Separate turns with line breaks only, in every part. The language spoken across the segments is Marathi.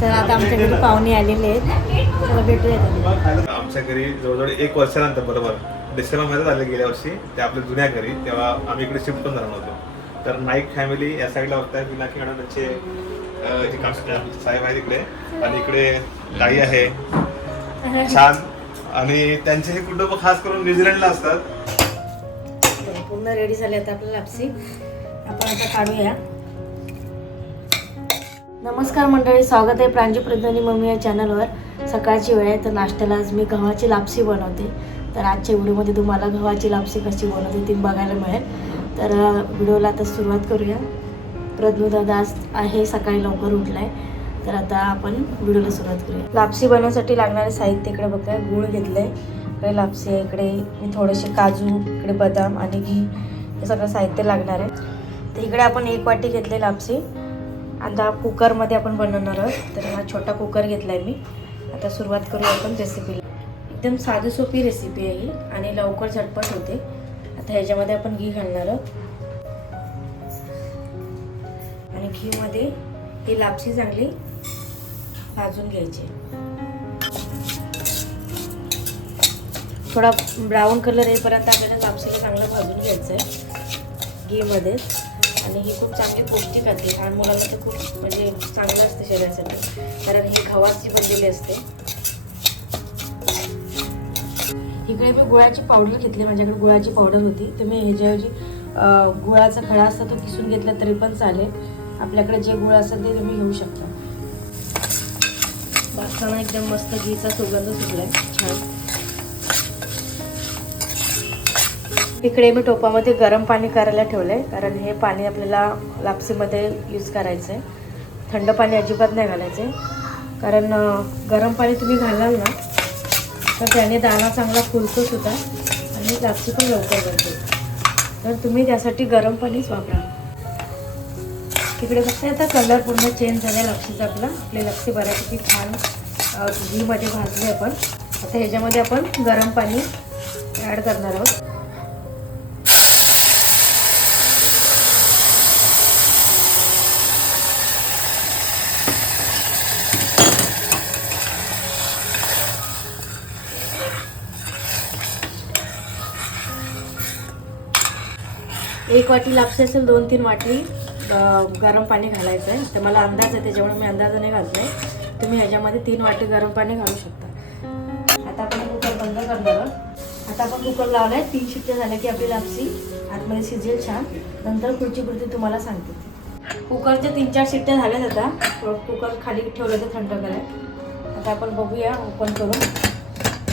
तर आता आमच्या घरी पाहुणे आलेले आहेत. चला.
आमच्या घरी जवळजवळ एक वर्षानंतर बरोबर डिसेंबरमध्ये झाले गेल्या वर्षी ते आपल्या जुन्या घरी तेव्हा आम्ही इकडे शिफ्ट पण झालो होतो. तर नाईक फॅमिली या साईडला बघताय पिनाकी मॅडम त्यांचे जे काम साहेब आहे तिकडे आणि इकडे ताई आहे. छान. आणि त्यांचे हे कुटुंब खास करून न्यूझीलंडला असतात.
पूर्ण रेडी झाले आता आपलं लापसी आपण आता काढूया. नमस्कार मंडळी स्वागत आहे प्रांजू प्रधानी मम्मी या चॅनलवर. सकाळची वेळ आहे तर नाश्त्याला आज मी गव्हाची लापसी बनवते. तर आजच्या व्हिडिओमध्ये तुम्हाला गव्हाची लापसी कशी बनवते ती बघायला मिळेल. तर व्हिडिओला आता सुरुवात करूया. प्रज्ञदादा आज आहे सकाळी लवकर उठलाय. तर आता आपण व्हिडिओला सुरुवात करूया. लापसी बनवण्यासाठी लागणारे साहित्य इकडे बघा गूळ घेतलंय. इकडे लापसी आहे इकडे मी थोडेसे काजू इकडे बदाम आणि घी हे सगळं साहित्य लागणार आहे. तर इकडे आपण एक वाटी घेतले लापसी. आता कुकरमध्ये आपण बनवणार आहोत. तर हा छोटा कुकर घेतला आहे मी. आता सुरुवात करूया आपण रेसिपीला एकदम साधी सोपी रेसिपी आहे ही आणि लवकर झटपट होते. आता ह्याच्यामध्ये आपण घी घालणार आहोत. आणि घीमध्ये ही लापसी चांगली भाजून घ्यायची. थोडा ब्राऊन कलर येईपर्यंत आपल्याला लापशीला चांगलं भाजून घ्यायचं आहे घीमध्ये. आणि ही खूप चांगली पौष्टिक असते लहान मुलांना तर खूप म्हणजे चांगलं असते शरीरासाठी. कारण ही गव्हाची बनलेली असते. इकडे मी गुळाची पावडर घेतली माझ्याकडे गुळाची पावडर होती. तर मी ह्याच्याऐवजी गुळाचा खडा असता तो किसून घेतला तरी पण चालेल. आपल्याकडे जे गुळ असेल ते तुम्ही घेऊ शकता. भाजताना एकदम मस्त घीचा सुगंध सुटलाय. छान. इकडे मी टोपामध्ये गरम पाणी करायला ठेवलं आहे कारण हे पाणी आपल्याला लापसीमध्ये यूज करायचं आहे थंड पाणी अजिबात नाही घालायचं आहे कारण गरम पाणी तुम्ही घालाल ना तर त्याने दाणा चांगला फुलतो सुद्धा आणि लापसी पण लवकर बनते तर तुम्ही त्यासाठी गरम पाणीच वापरा. तिकडे कसं आता कलर पूर्ण चेंज झाला लापसीचा आपला. आपली लक्षी बऱ्यापैकी छान घीमध्ये भाजली आपण. आता ह्याच्यामध्ये आपण गरम पाणी ॲड करणार आहोत. एक वाटी लापशी असेल दोन तीन वाटी गरम पाणी घालायचं आहे तर मला अंदाज आहे त्याच्यामुळे मी अंदाजाने घालते तुम्ही ह्याच्यामध्ये तीन वाटी गरम पाणी घालू शकता. आता आपण कुकर बंद करणार आहोत. आता आपण कुकर लावला आहे तीन शिट्ट्या झाल्या की आपली लापसी आतमध्ये शिजेल छान. नंतर पुढची कृती तुम्हाला सांगते. कुकरच्या तीन चार शिट्ट्या झाल्यात आता. कुकर खाली ठेवलं तर थंड करायला आता आपण बघूया ओपन करून.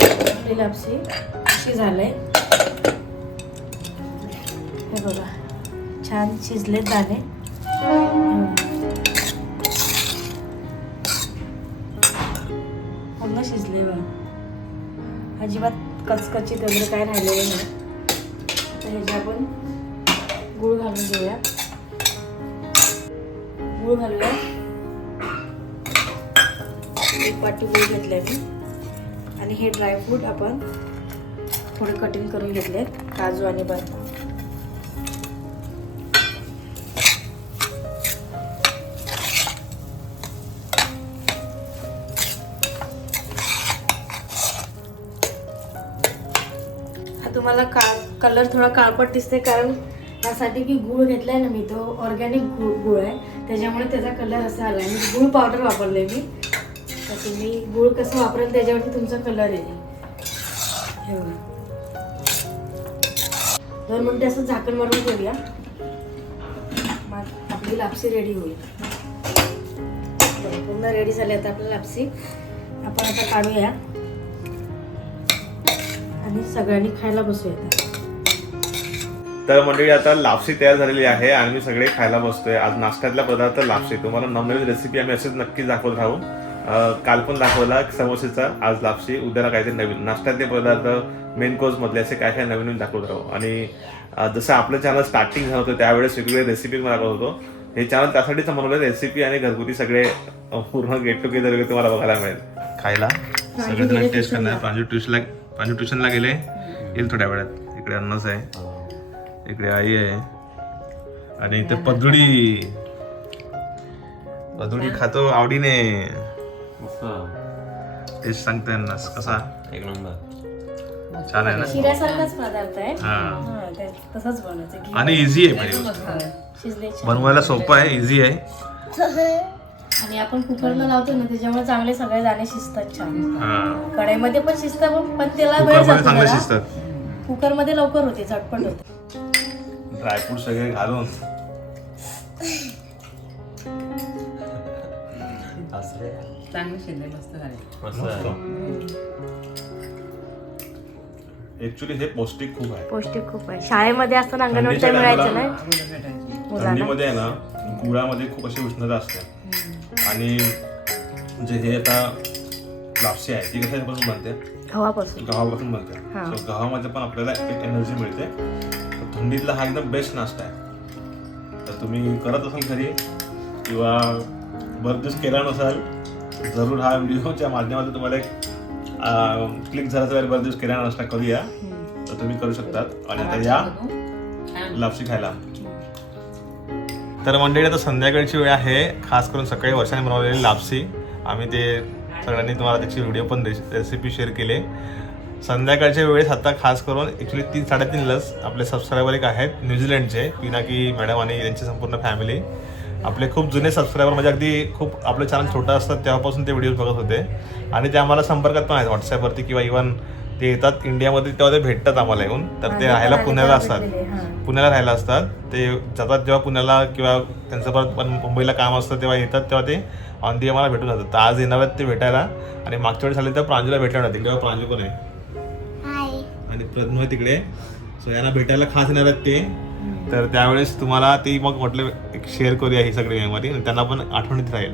आपली लापसी अशी झालं आहे हे बघा. छान शिजले दाणे. पूर्ण शिजले बघा. अजिबात कचकचीत वगैरे काय राहिलेलं नाही. तर ह्याचे आपण गूळ घालून घेऊया. गूळ घालूया. एक वाटी गूळ घेतलाय मी आणि हे ड्रायफ्रूट आपण थोडे कटिंग करून घेतले काजू आणि बदाम कलर थोडा काळपट दिसते कारण त्यासाठी की गूळ घेतलाय ना मी तो ऑर्गॅनिक गूळ गूळ आहे. त्याच्यामुळे त्याचा कलर असा आला आहे मी गूळ पावडर वापरले मी. तर तुम्ही गूळ कसं वापरेल त्याच्यावरती तुमचा कलर येईल. दोन मिनटे असं झाकण मारून ठेवूया. मग आपली लापसी रेडी होईल. पूर्ण रेडी झाली आता आपली लापसी. आपण आता काढूया. आणि सगळ्यांनी खायला बसूया आता.
तर मंडळी आता लापसी तयार झालेली आहे आणि मी सगळे खायला बसतोय. आज नाश्त्यातला पदार्थ लापसी. तुम्हाला नवनवीन रेसिपी आम्ही असेच नक्की दाखवत राहू. काल पण दाखवला समोसेचा आज लापसी. उद्याला काहीतरी नवीन. नाश्त्यातले पदार्थ मेन कोर्स मधले असे काय काय नवीन नवीन दाखवत राहू. आणि जसं आपलं चॅनल स्टार्टिंग झालं होतं त्यावेळेस वेगवेगळे रेसिपी दाखवत होतो. हे चॅनल त्यासाठीच बनवलं रेसिपी आणि घरगुती सगळे पूर्ण गेट टुगेदर वगैरे तुम्हाला बघायला मिळेल. खायला. सगळेजण टेस्ट करणार. प्रांजू ट्युशनला प्रांजू ट्युशनला गेले. येईल थोड्या वेळात. इकडे अन्नच आहे. इकडे आई आहे. आणि इथे पदुडी पदुडी खातो आवडीने. टेस्ट सांगते यांनाच कसा?
एक नंबर.
छान आहे ना?
शिऱ्यासारखाच पदार्थ आहे.
हा.
हा, ते तसंच बनवायचं घी
आणि इझी आहे
छान.
बनवायला सोपं आहे इझी आहे.
आणि आपण कुकरला लावतो ना त्याच्यामुळे चांगले सगळे दाणे शिजतात छान.
हा.
कढईमध्ये पण शिजतात पण- त्याला वेळ
चांगले. शिजतात.
कुकरमध्ये लवकर होते झटपट होते.
ड्रायफ्रूट सगळे घालून.
चांगले शिजले मस्त झाले.
मस्त.
ऍक्च्युली हे पौष्टिक खूप आहे.
पौष्टिक खूप आहे. शाळेमध्ये असताना अंगणवाडी
थंडीच्या
मिळायचं मुलांना?
थंडीमध्ये आहे ना गुळामध्ये खूप अशी उष्णता असते. आणि जे हे आता लापशी आहे. ती कशापासून बनते?
गव्हापासून.
गव्हापासून बनते.
हा.
गव्हामध्ये पण आपल्याला एक एनर्जी मिळते. तर थंडीतला हा एकदम बेस्ट नाश्ता आहे. तर तुम्ही करत असाल घरी किंवा बरेच दिवस केला नसाल जरूर हा व्हिडिओच्या माध्यमातून तुम्हाला एक क्लिक झाला तर बरेच दिवस केला नाश्ता करूया. तर तुम्ही करू शकतात. आणि आता या लापशी खायला. तर मंडळी आता संध्याकाळची वेळ आहे. खास करून सकाळी वर्षाने बनवलेली लापसी आम्ही ते सगळ्यांनी तुम्हाला त्याची व्हिडिओ पण रेसिपी शेअर केले संध्याकाळच्या वेळेस आता खास करून ॲक्च्युली तीन साडेतीन लस आपले सबस्क्रायबर एक आहेत न्यूझीलंडचे पिनाकी मॅडम आणि त्यांची संपूर्ण फॅमिली आपले खूप जुने सबस्क्रायबर म्हणजे अगदी खूप आपलं चॅनल छोटं असतं तेव्हापासून ते व्हिडिओज बघत होते. आणि ते आम्हाला संपर्कात पण आहेत व्हॉट्सॲपवरती किंवा इवन ते येतात इंडियामध्ये तेव्हा ते भेटतात आम्हाला येऊन. तर ते राहायला पुण्याला असतात. पुण्याला राहायला असतात. ते जातात जेव्हा पुण्याला किंवा त्यांचं परत पण मुंबईला काम असतं तेव्हा येतात तेव्हा ते ऑन दी आम्हाला भेटून जातात. तर आज येणार आहेत ते भेटायला. आणि मागच्या वेळेस आले तर प्रांजूला भेटणार तेव्हा प्रांजू पण आहे. आणि प्रज्ञू आहे तिकडे. सो यांना भेटायला खास येणार आहेत ते. तर त्यावेळेस तुम्हाला ती मग म्हटलं एक शेअर करूया ही सगळी मेमरी आणि त्यांना पण आठवणीत राहील.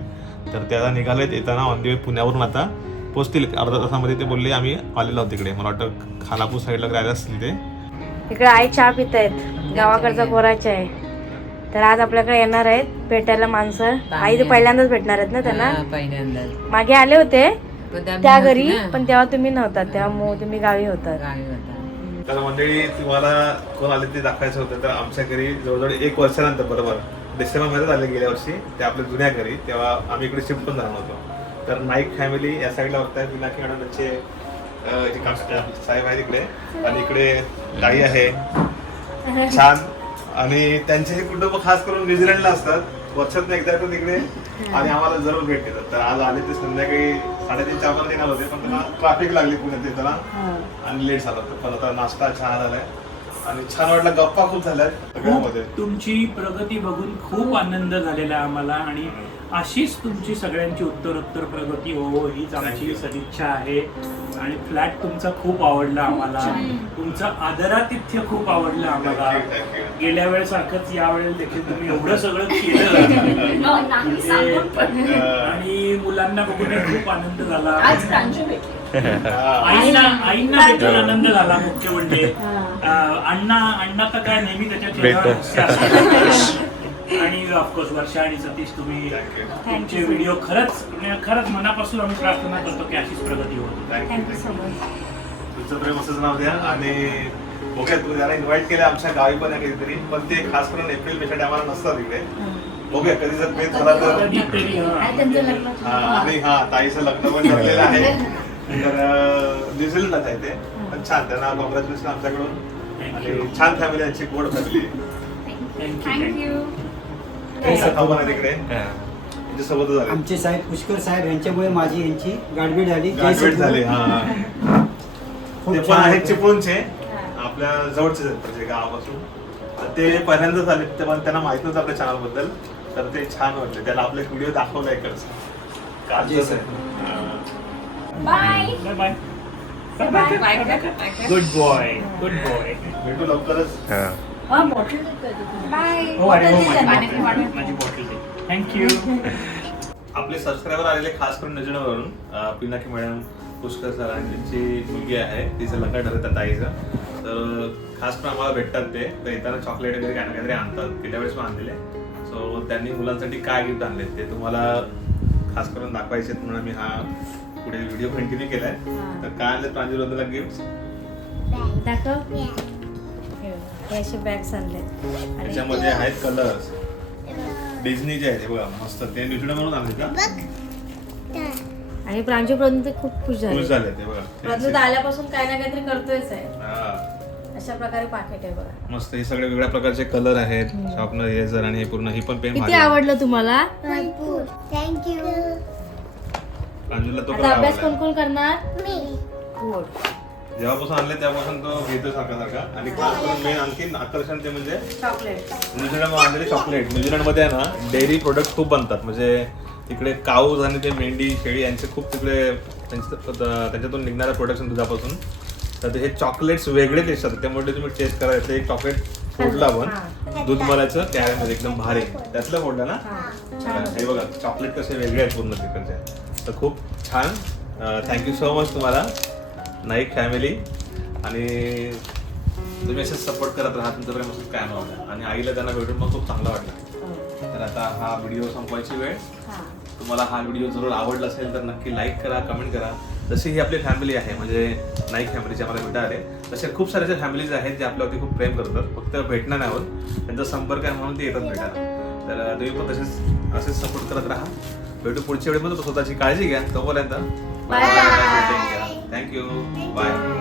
तर ते आता निघालेत. येताना ऑन दी वे पुण्यावरून आता पोचतील. अर्धा तासामध्ये ते बोलले आम्ही आलेलो आहोत तिकडे. मला वाटतं खालापूर साईडला राहायला असतील ते.
इकडे आई चहा पित आहेत गावाकडचा कोराचा आहे. तर आज आपल्याकडे येणार आहेत भेटायला माणसं. आई तर पहिल्यांदाच भेटणार आहेत ना त्यांना?
हा, पहिल्यांदाच.
मागे आले होते
त्या
घरी. पण तेव्हा तुम्ही नव्हता तेव्हा मो तुम्ही गावी
होता.
तर मंडळी तुम्हाला कोण आले ते दाखवायचं होतं तर आमच्या घरी जवळजवळ एक वर्षानंतर बरोबर डिसेंबरमध्ये आले गेल्या वर्षी ते आपल्या जुन्या घरी तेव्हा आम्ही इकडे शिफ्ट पण झालो होतो. तर नाईक फॅमिली या साईडला बघताय पिनाकी मॅडम त्यांचे साहेब आहे तिकडे आणि इकडे ताई आहे. छान. आणि त्यांचे हे कुटुंब खास करून न्यूझीलंडला असतात. वर्षात एकदा येतात तिकडे आणि आम्हाला जरूर भेट देतात. तर आज आले ते संध्याकाळी साडेतीन चार पर्यंत येणार होते पण त्यांना ट्रॅफिक लागली पुण्यात येताना. आणि लेट झालं होतं. पण आता नाश्ता छान झालाय आणि छान वाटलं गप्पा खूप
खूप तुमची प्रगती बघून खूप आनंद झालेला आहे आम्हाला. आणि अशीच तुमची सगळ्यांची उत्तरोत्तर प्रगती हो हीच आमची सदिच्छा आहे. आणि फ्लॅट तुमचा खूप आवडला आम्हाला. तुमचं आदरातिथ्य खूप आवडलं आम्हाला. गेल्या वेळेसारखंच या वेळेला देखील तुम्ही एवढं सगळं केलं. म्हणजे- आणि मुलांना बघून खूप आनंद झाला. आईंना आईंना भेटून आनंद झाला मुख्य म्हणजे. अण्णा अण्णा तर काय नेहमी त्याच्या चेहऱ्यावर. आणि ऑफकोर्स वर्षा आणि सतीश तुम्ही. तुमचे व्हिडिओ खरंच खरंच मनापासून आम्ही प्रार्थना करतो की अशीच प्रगती होती
तुमचं प्रेम असंच नाव द्या आणि बघूया तुम्ही त्याला इन्व्हाइट केलं आमच्या गावी पण आहे कधीतरी पण ते खास करून एप्रिल मेच्या टायमाला नसतात इकडे. बघूया कधी जर पेट झाला तर.
हं.
हा, आणि हा ताईचं लग्न पण ठरलेलं आहे. तर अं, न्यूझीलंडलाच आहे ते. पण छान त्यांना कॉंग्रॅच्युलेशन आमच्याकडून. आणि छान फॅमिली यांची गोड फॅमिली
थँक्यू
तिकडे.
आमचे साहेब पुष्कर साहेब यांच्यामुळे माझी यांची गाठभेट झाली. सद्गुरू.
झाली हा. आहेत. चिपळूणचे. आपल्या जवळचे म्हणजे गावापासून. ते पहिल्यांदाच आले ते पण त्यांना माहीत नव्हतं आपल्या चॅनलबद्दल. तर ते छान वाटले. त्याला आपले व्हिडिओ दाखवला इकडच
bye bye good boy good boy
भेटू लवकरच.
हो अरे हो थँक्यू
आपले सबस्क्रायबर आलेले खास करून नजरवरून पिनाकी मॅडम पुष्कर सर आणि त्यांची मुलगी आहे. तिचं लग्न ठरवतात ताईचं. तर खास करून आम्हाला भेटतात ते. तर येताना चॉकलेट वगैरे काय ना काहीतरी आणतात. गेल्या वेळेस पण आणलेले. सो त्यांनी मुलांसाठी काय गिफ्ट आणले ते तुम्हाला खास करून दाखवायचे आहेत म्हणून आम्ही हा पुढे व्हिडिओ कंटिन्यू केलाय. तर काय आणले प्रांजूला गिफ्ट
दाखव. हे असे बॅग्स आणले आणि
त्याच्यामध्ये आहेत कलर्स डिझनीचे आहेत बघा मस्त. ते न्यूट्रिडो म्हणून आणले का?
आणि प्रांजू प्रज्ञ खूप खुश
खुश
झाले
झाले ते बघा
प्रज्ञ तर आल्यापासून काही ना काहीतरी करतोयच आहे.
हा.
अशा प्रकारे पाकिट आहे बघा.
मस्त हे सगळे वेगळ्या प्रकारचे कलर आहेत. शॉर्पनर इरेझर आणि हे पूर्ण ही पण पेन
किती आवडलं तुम्हाला?
भरपूर. थँक्यू
प्रांजूला तो
अभ्यास. कोण कोण करणार?
मी.
गुड
जेव्हापासून आणले तेव्हापासून तो घेतो सारखा सारखा आणि खास मेन आणखी आकर्षण ते म्हणजे
चॉकलेट
न्यूझीलंड आणलेले चॉकलेट न्यूझीलंडमध्ये आहे ना डेअरी प्रोडक्ट खूप बनतात. म्हणजे तिकडे काऊज आणि ते मेंढी शेळी यांचे खूप तिकडे त्यांच्या- त्याच्यातून निघणाऱ्या प्रोडक्शन दुधापासून. तर ते हे चॉकलेट्स वेगळे टेस्ट असतात. त्यामुळे तुम्ही टेस्ट करा. एक चॉकलेट फोडलं आपण. दूध मलाचं कॅरेमल एकदम भारी. त्यातलं फोडलं ना? हे. बघा चॉकलेट कसे वेगळे आहेत पूर्ण तिकडचे. तर खूप छान. थँक्यू सो मच तुम्हाला. नाईक फॅमिली आणि तुम्ही असेच सपोर्ट करत राहा तुमच्याकडे मस्त काय नव्हतं आणि आईला त्यांना भेटून मग खूप चांगलं वाटलं. तर आता हा व्हिडिओ संपवायची वेळ. तुम्हाला हा व्हिडिओ जरूर आवडला असेल तर नक्की लाईक करा कमेंट करा. जशी ही आपली फॅमिली आहे म्हणजे नाईक फॅमिलीचे आम्हाला भेटायला आले. तसे खूप सारे असे फॅमिलीज आहेत जे आपल्यावरती खूप प्रेम करतात. फक्त भेटणार नाही आहोत. त्यांचा संपर्क आहे म्हणून ते येतात भेटायला. तर तुम्ही पण तसेच असेच सपोर्ट करत राहा. भेटू पुढच्या वेळेमध्ये स्वतःची काळजी घ्या. तोपर्यंत
Bye.
Thank you bye
Bye.